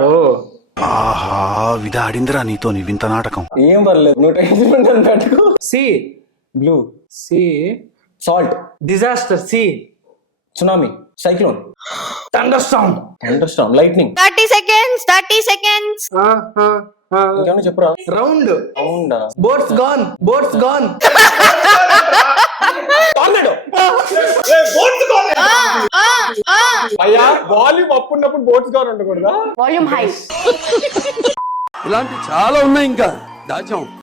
ఓ ఆహా విధ ఆడిందిరా నీతో నీ వింత నాటకం. ఏం పర్లేదు, నువ్వు టెన్షన్ పెట్టుకో. Sea blue. Sea salt. Disaster. Sea tsunami. Cyclone. Thunder storm. Lightning. 30 seconds. 30 seconds. ఇంకేమన్నా చెప్పురా. రౌండ్. అవునా. Boats gone. Boats gone. అయ్యా వాల్యూమ్ అప్ ఉన్నప్పుడు బోట్స్ గారు ఉండకూడదా? Volume high. ఇలాంటి చాలా ఉన్నాయి ఇంకా దాచాం.